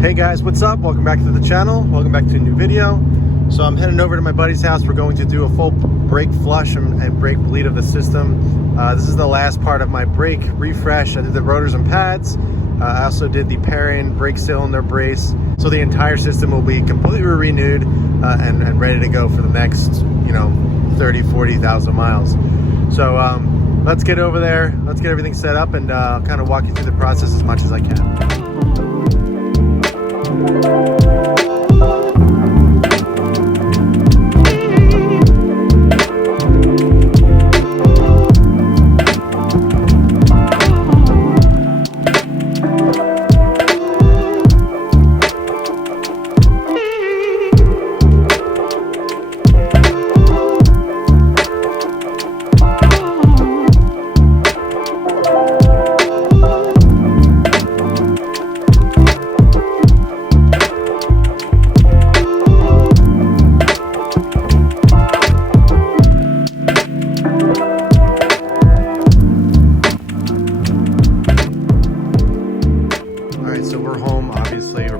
Hey guys, what's up? Welcome back to the channel. Welcome back to a new video. So I'm heading over to my buddy's house. We're going to do a full brake flush and brake bleed of the system. This is the last part of my brake refresh. I did the rotors and pads. I also did the pairing brake cylinder brace. So the entire system will be completely renewed and ready to go for the next, 30, 40,000 miles. So let's get over there. Let's get everything set up and kind of walk you through the process as much as I can.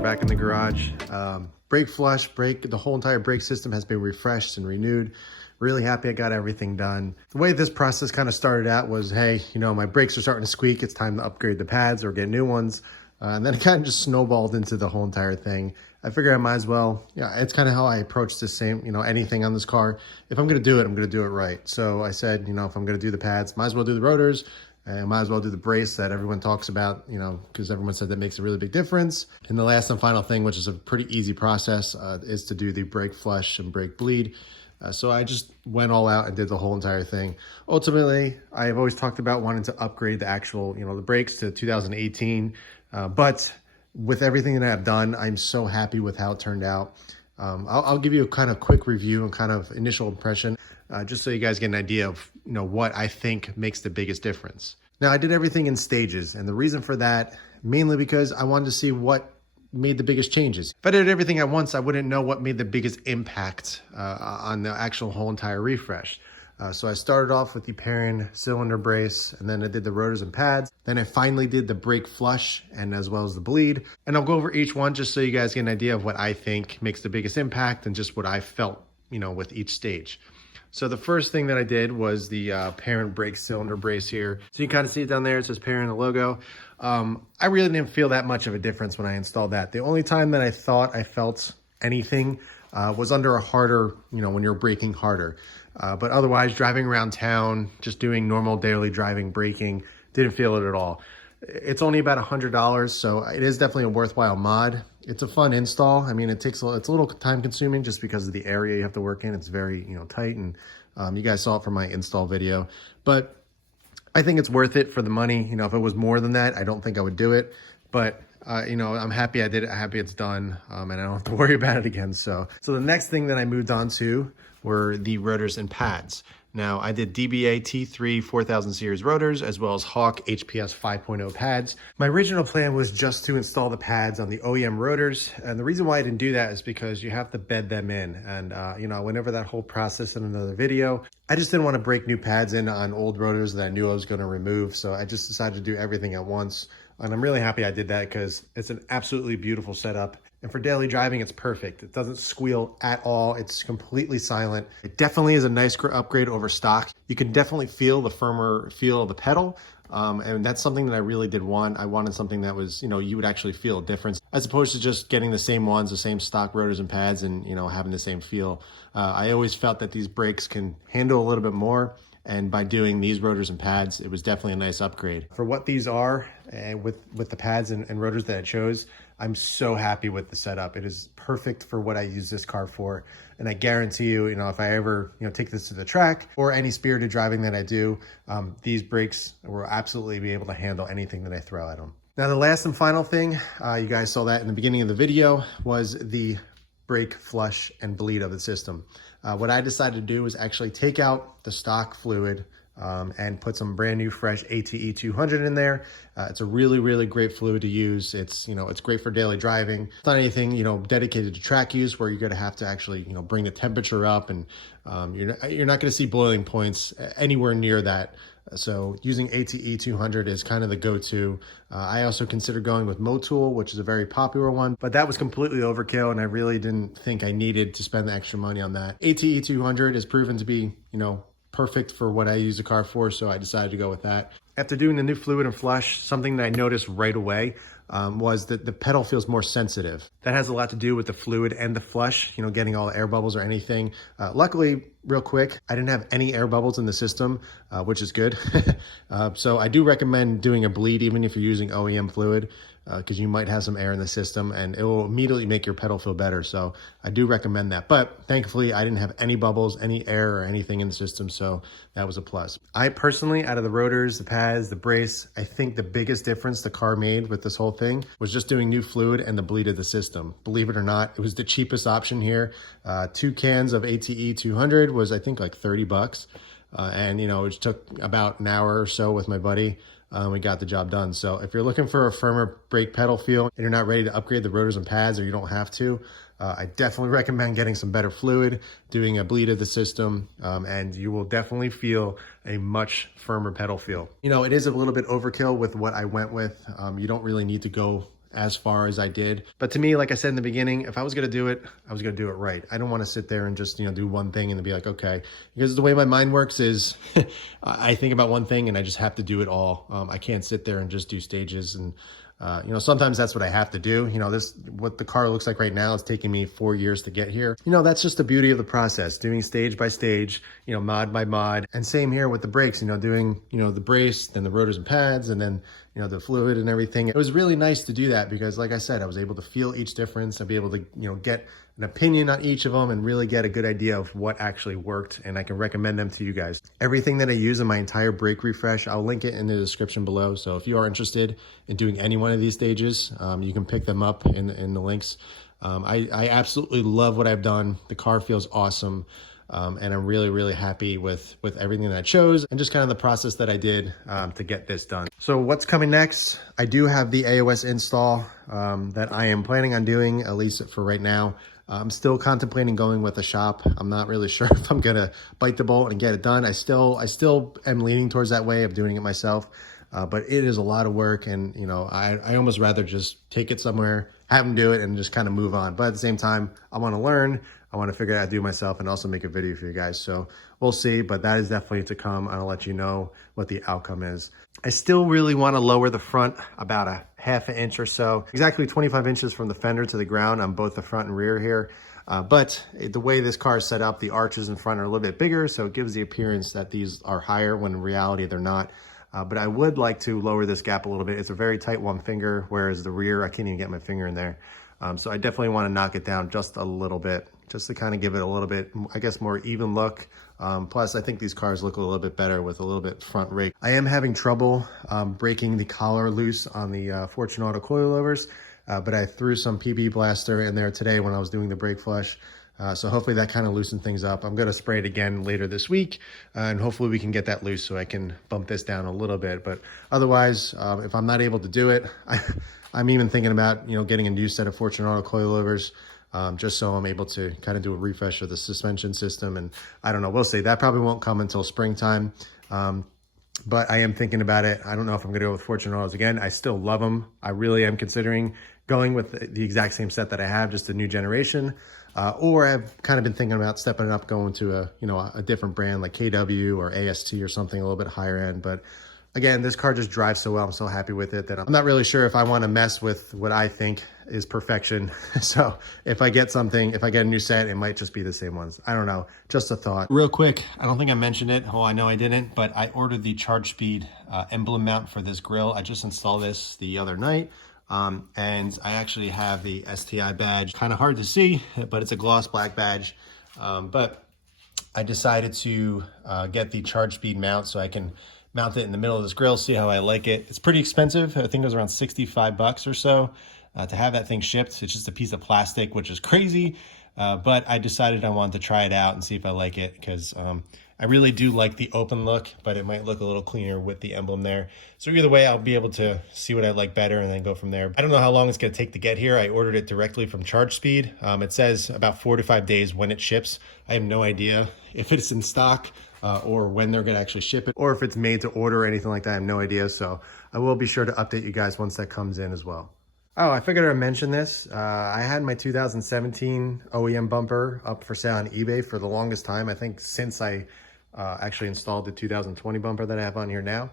Back in the garage. Brake flush, the whole entire brake system has been refreshed and renewed. Really happy I got everything done. The way this process kind of started out was, hey, my brakes are starting to squeak. It's time to upgrade the pads or get new ones. And then it kind of just snowballed into the whole entire thing. I figured I might as well, it's kind of how I approach this same, anything on this car. If I'm going to do it, I'm going to do it right. So I said, if I'm going to do the pads, might as well do the rotors. I might as well do the brace that everyone talks about, because everyone said that makes a really big difference. And the last and final thing, which is a pretty easy process, is to do the brake flush and brake bleed. So I just went all out and did the whole entire thing. Ultimately, I've always talked about wanting to upgrade the actual, the brakes to 2018. But with everything that I've done, I'm so happy with how it turned out. I'll give you a kind of quick review and kind of initial impression, just so you guys get an idea of, what I think makes the biggest difference. Now, I did everything in stages, and the reason for that, mainly because I wanted to see what made the biggest changes. If I did everything at once, I wouldn't know what made the biggest impact on the actual whole entire refresh. So I started off with the pairing cylinder brace, and then I did the rotors and pads. Then I finally did the brake flush and as well as the bleed. And I'll go over each one just so you guys get an idea of what I think makes the biggest impact and just what I felt, with each stage. So the first thing that I did was the parent brake cylinder brace here. So you can kind of see it down there. It says parent, the logo. I really didn't feel that much of a difference when I installed that. The only time that I thought I felt anything was under a harder, when you're braking harder. But otherwise, driving around town, just doing normal daily driving, braking, didn't feel it at all. It's only about $100, so it is definitely a worthwhile mod. It's a fun install. I mean, it's a little time consuming just because of the area you have to work in. It's very, tight, and you guys saw it from my install video. But I think it's worth it for the money. If it was more than that, I don't think I would do it. But I'm happy I did it. I'm happy it's done, and I don't have to worry about it again. So the next thing that I moved on to were the rotors and pads. Now, I did DBA T3 4000 series rotors as well as Hawk HPS 5.0 pads. My original plan was just to install the pads on the Oem Rotors, and the reason why I didn't do that is because you have to bed them in. And went over that whole process in another video. I just didn't want to break new pads in on old rotors that I knew I was going to remove, so I just decided to do everything at once. And I'm really happy I did that because it's an absolutely beautiful setup. And for daily driving, it's perfect. It doesn't squeal at all. It's completely silent. It definitely is a nice upgrade over stock. You can definitely feel the firmer feel of the pedal. And that's something that I really did want. I wanted something that was, you would actually feel a difference as opposed to just getting the same ones, the same stock rotors and pads and, having the same feel. I always felt that these brakes can handle a little bit more. And by doing these rotors and pads, it was definitely a nice upgrade. For what these are, with the pads and rotors that I chose, I'm so happy with the setup. It is perfect for what I use this car for. And I guarantee you, if I ever, take this to the track or any spirited driving that I do, these brakes will absolutely be able to handle anything that I throw at them. Now, the last and final thing, you guys saw that in the beginning of the video, was the brake flush and bleed of the system. What I decided to do was actually take out the stock fluid and put some brand new fresh ATE 200 in there. It's a really, really great fluid to use. It's, it's great for daily driving. It's not anything, dedicated to track use where you're going to have to actually, bring the temperature up, and you're not going to see boiling points anywhere near that. So using ATE 200 is kind of the go-to. I also consider going with Motul, which is a very popular one, but that was completely overkill, and I really didn't think I needed to spend the extra money on that. ATE 200 is proven to be, perfect for what I use the car for, so I decided to go with that. After doing the new fluid and flush, something that I noticed right away was that the pedal feels more sensitive. That has a lot to do with the fluid and the flush, getting all the air bubbles or anything. Luckily, real quick, I didn't have any air bubbles in the system, which is good. So I do recommend doing a bleed even if you're using OEM fluid, because you might have some air in the system and it will immediately make your pedal feel better. So I do recommend that. But thankfully, I didn't have any bubbles, any air or anything in the system. So that was a plus. I personally, out of the rotors, the pads, the brace, I think the biggest difference the car made with this whole thing was just doing new fluid and the bleed of the system. Believe it or not, it was the cheapest option here. 2 cans of ATE 200 was, I think, like 30 bucks. And, it took about an hour or so with my buddy. We got the job done. So if you're looking for a firmer brake pedal feel and you're not ready to upgrade the rotors and pads, or you don't have to, I definitely recommend getting some better fluid, doing a bleed of the system, and you will definitely feel a much firmer pedal feel. It is a little bit overkill with what I went with. You don't really need to go as far as I did. But to me, like I said in the beginning, if I was going to do it, I was going to do it right. I don't want to sit there and just, do one thing and be like, okay, because the way my mind works is I think about one thing and I just have to do it all. I can't sit there and just do stages. And, sometimes that's what I have to do. What the car looks like right now, it's taking me 4 years to get here. That's just the beauty of the process, doing stage by stage, mod by mod. And same here with the brakes, doing, the brace, then the rotors and pads, and then, the fluid and everything. It was really nice to do that because, like I said, I was able to feel each difference. I'd be able to, get an opinion on each of them and really get a good idea of what actually worked, and I can recommend them to you guys. Everything that I use in my entire brake refresh, I'll link it in the description below. So if you are interested in doing any one of these stages, you can pick them up in the links. I absolutely love what I've done. The car feels awesome. And I'm really, really happy with everything that I chose and just kind of the process that I did to get this done. So what's coming next? I do have the AOS install that I am planning on doing, at least for right now. I'm still contemplating going with a shop. I'm not really sure if I'm gonna bite the bullet and get it done. I still am leaning towards that way of doing it myself. But it is a lot of work, and I almost rather just take it somewhere, have them do it, and just kind of move on. But at the same time, I want to learn. I want to figure out how to do it myself and also make a video for you guys. So we'll see, but that is definitely to come. I'll let you know what the outcome is. I still really want to lower the front about a half an inch or so, exactly 25 inches from the fender to the ground on both the front and rear here. But the way this car is set up, the arches in front are a little bit bigger, so it gives the appearance that these are higher when in reality they're not. But I would like to lower this gap a little bit. It's a very tight one finger, whereas the rear, I can't even get my finger in there. So I definitely want to knock it down just a little bit, just to kind of give it a little bit, I guess, more even look. Plus, I think these cars look a little bit better with a little bit front rake. I am having trouble breaking the collar loose on the Fortunato coilovers, but I threw some PB Blaster in there today when I was doing the brake flush. So hopefully that kind of loosened things up. I'm going to spray it again later this week, and hopefully we can get that loose so I can bump this down a little bit. But otherwise, if I'm not able to do it, I'm even thinking about, getting a new set of Fortunato coilovers, just so I'm able to kind of do a refresh of the suspension system. And I don't know, we'll see. That probably won't come until springtime. But I am thinking about it. I don't know if I'm going to go with Fortunatos again. I still love them. I really am considering going with the exact same set that I have, just a new generation. Or I've kind of been thinking about stepping it up, going to a different brand like KW or AST or something a little bit higher end. But again, this car just drives so well. I'm so happy with it that I'm not really sure if I want to mess with what I think is perfection. So if I get a new set, it might just be the same ones. I don't know, just a thought. Real quick, I don't think I mentioned it. Oh, I know I didn't, but I ordered the Charge Speed emblem mount for this grill. I just installed this the other night. And I actually have the STI badge. Kind of hard to see, but it's a gloss black badge. But I decided to get the charge speed mount so I can mount it in the middle of this grill, see how I like it. It's pretty expensive. I think it was around 65 bucks or so to have that thing shipped. It's just a piece of plastic, which is crazy. But I decided I wanted to try it out and see if I like it, because I really do like the open look, but it might look a little cleaner with the emblem there. So either way, I'll be able to see what I like better and then go from there. I don't know how long it's going to take to get here. I ordered it directly from Charge Speed. It says about 4 to 5 days when it ships. I have no idea if it's in stock or when they're going to actually ship it, or if it's made to order or anything like that. I have no idea. So I will be sure to update you guys once that comes in as well. Oh, I figured I'd mention this. I had my 2017 OEM bumper up for sale on eBay for the longest time. I think since I actually installed the 2020 bumper that I have on here now.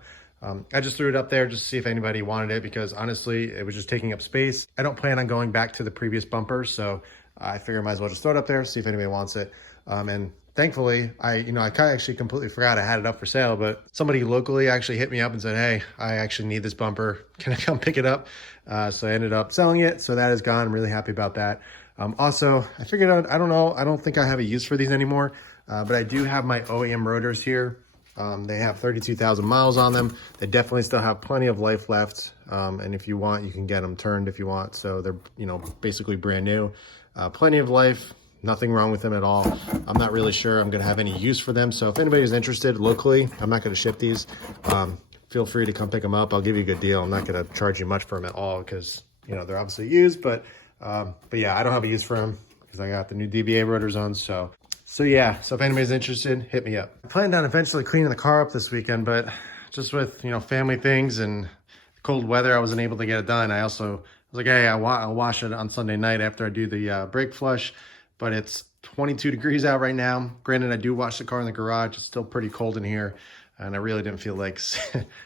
I just threw it up there just to see if anybody wanted it, because honestly, it was just taking up space. I don't plan on going back to the previous bumper, so I figure I might as well just throw it up there, see if anybody wants it. And thankfully, I actually completely forgot I had it up for sale, but somebody locally actually hit me up and said, hey, I actually need this bumper. Can I come pick it up? So I ended up selling it. So that is gone. I'm really happy about that. Also, I figured out, I don't think I have a use for these anymore, but I do have my Oem Rotors here. They have 32,000 miles on them. They definitely still have plenty of life left. And if you want, you can get them turned if you want. So they're, basically brand new. Plenty of life. Nothing wrong with them at all. I'm not really sure I'm going to have any use for them. So if anybody's interested locally, I'm not going to ship these. Feel free to come pick them up. I'll give you a good deal. I'm not going to charge you much for them at all because, they're obviously used. But yeah, I don't have a use for them because I got the new DBA rotors on. So yeah, so if anybody's interested, hit me up. I planned on eventually cleaning the car up this weekend, but just with, family things and cold weather, I wasn't able to get it done. I was like, hey, I'll wash it on Sunday night after I do the brake flush. But it's 22 degrees out right now. Granted, I do wash the car in the garage. It's still pretty cold in here. And I really didn't feel like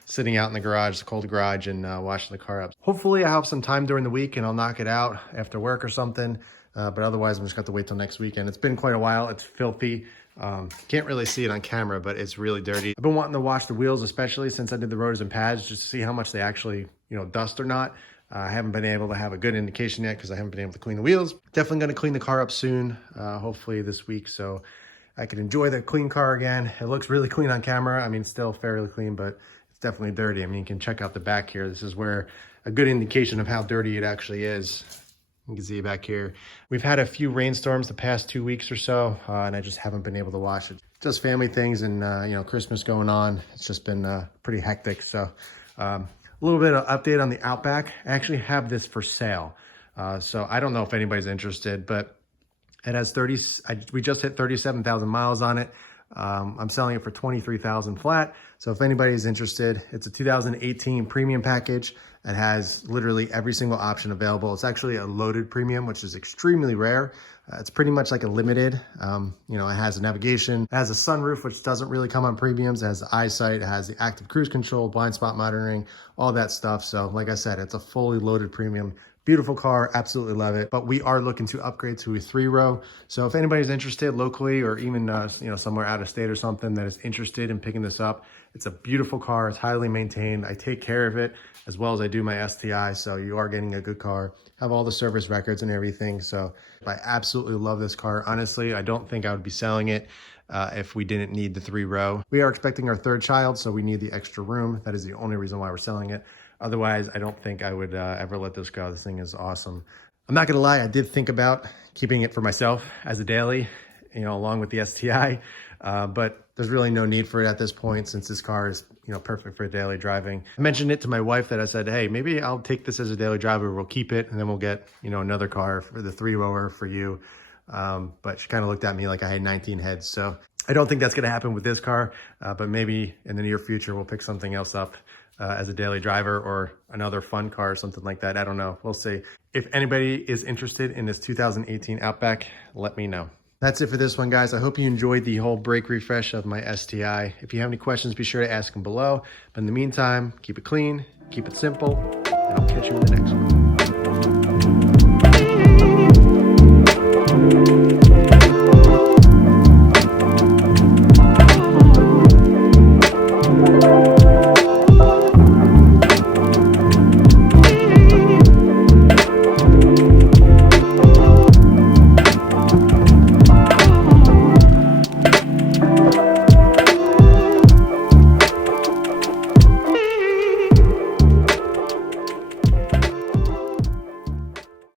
sitting out in the garage, the cold garage, and washing the car up. Hopefully I have some time during the week and I'll knock it out after work or something. But otherwise, I'm just going to wait till next weekend. It's been quite a while. It's filthy. Can't really see it on camera, but it's really dirty. I've been wanting to wash the wheels, especially since I did the Rotors and Pads, just to see how much they actually, dust or not. I haven't been able to have a good indication yet because I haven't been able to clean the wheels. Definitely going to clean the car up soon, hopefully this week, so I can enjoy the clean car again. It looks really clean on camera. I mean, still fairly clean, but it's definitely dirty. I mean, you can check out the back here. This is where a good indication of how dirty it actually is. You can see back here. We've had a few rainstorms the past 2 weeks or so, and I just haven't been able to wash it. Just family things and, Christmas going on. It's just been pretty hectic, so... A little bit of update on the Outback. I actually have this for sale. So I don't know if anybody's interested, but it has we just hit 37,000 miles on it. I'm selling it for 23,000 flat. So if anybody's interested, it's a 2018 premium package. It has literally every single option available. It's actually a loaded premium, which is extremely rare. It's pretty much like a limited. It has a navigation, it has a sunroof, which doesn't really come on premiums. It has the eyesight, it has the active cruise control, blind spot monitoring, all that stuff. So like I said, it's a fully loaded premium. Beautiful car, absolutely love it. But we are looking to upgrade to a 3-row. So if anybody's interested locally or even somewhere out of state or something that is interested in picking this up, it's a beautiful car. It's highly maintained. I take care of it as well as I do my STI. So you are getting a good car. Have all the service records and everything. So I absolutely love this car. Honestly, I don't think I would be selling it if we didn't need the 3-row. We are expecting our 3rd child, so we need the extra room. That is the only reason why we're selling it. Otherwise, I don't think I would ever let this go. This thing is awesome. I'm not gonna lie, I did think about keeping it for myself as a daily, along with the STI, but there's really no need for it at this point since this car is, perfect for daily driving. I mentioned it to my wife that I said, hey, maybe I'll take this as a daily driver. We'll keep it and then we'll get, another car for the 3-rower for you. But she kind of looked at me like I had 19 heads. So I don't think that's gonna happen with this car, but maybe in the near future, we'll pick something else up as a daily driver or another fun car or something like that. I don't know. We'll see. If anybody is interested in this 2018 Outback, let me know. That's it for this one, guys. I hope you enjoyed the whole brake refresh of my STI. If you have any questions, be sure to ask them below. But in the meantime, keep it clean, keep it simple, and I'll catch you in the next one.